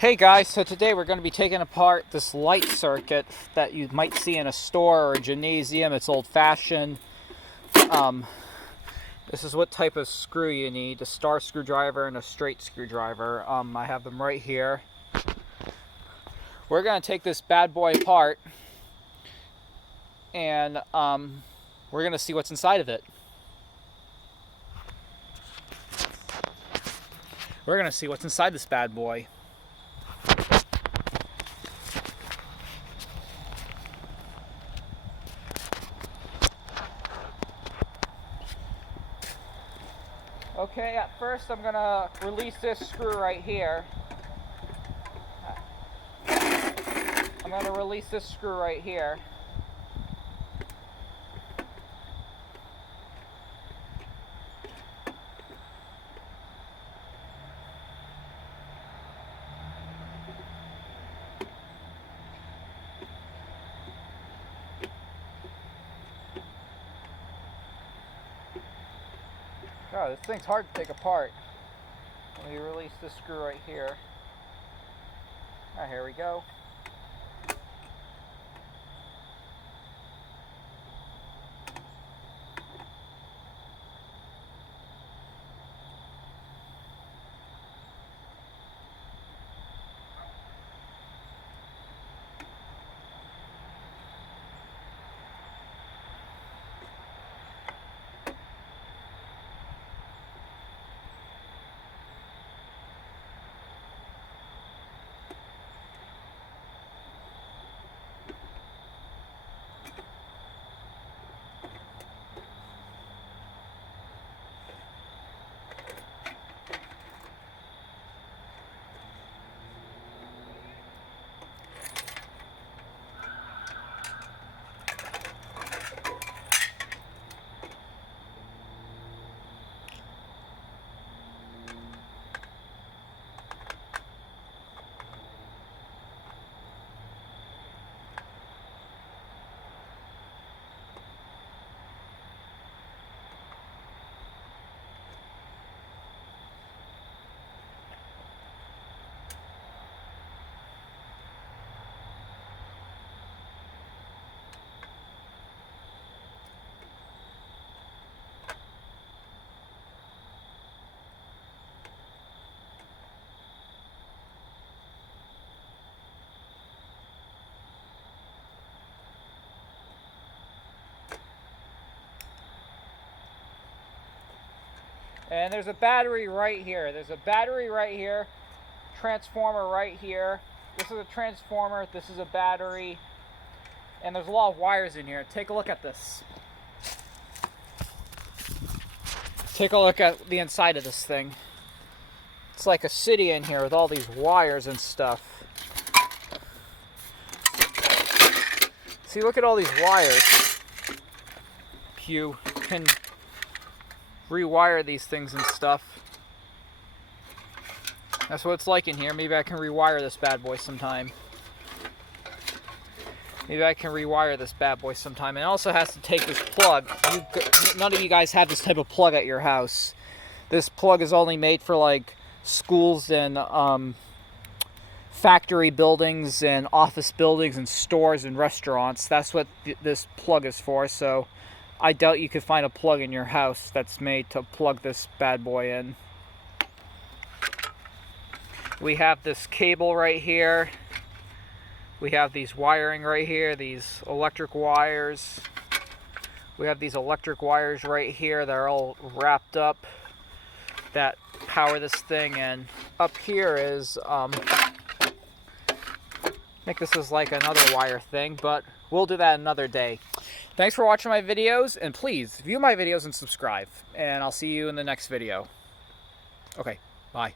Hey guys, so today we're going to be taking apart this light circuit that you might see in a store or a gymnasium. It's old-fashioned. This is what type of screw you need: a star screwdriver and a straight screwdriver. I have them right here. We're going to take this bad boy apart and we're going to see what's inside of it. We're going to see what's inside this bad boy. Okay, at first I'm gonna release this screw right here. I'm gonna release this screw right here. God, this thing's hard to take apart. Let me release this screw right here. Alright, here we go. And there's a battery right here. There's a battery right here. Transformer right here. This is a transformer. This is a battery. And there's a lot of wires in here. Take a look at this. Take a look at the inside of this thing. It's like a city in here with all these wires and stuff. See, look at all these wires. You can rewire these things and stuff. That's what it's like in here. Maybe I can rewire this bad boy sometime. Maybe I can rewire this bad boy sometime. And it also has to take this plug. None of you guys have this type of plug at your house. This plug is only made for like schools and factory buildings and office buildings and stores and restaurants. That's what this plug is for. So I doubt you could find a plug in your house that's made to plug this bad boy in. We have this cable right here. We have these wiring right here, these electric wires. We have these electric wires right here that are all wrapped up that power this thing. And up here is, I think this is like another wire thing, but we'll do that another day. Thanks for watching my videos, and please view my videos and subscribe. And I'll see you in the next video. Okay, bye.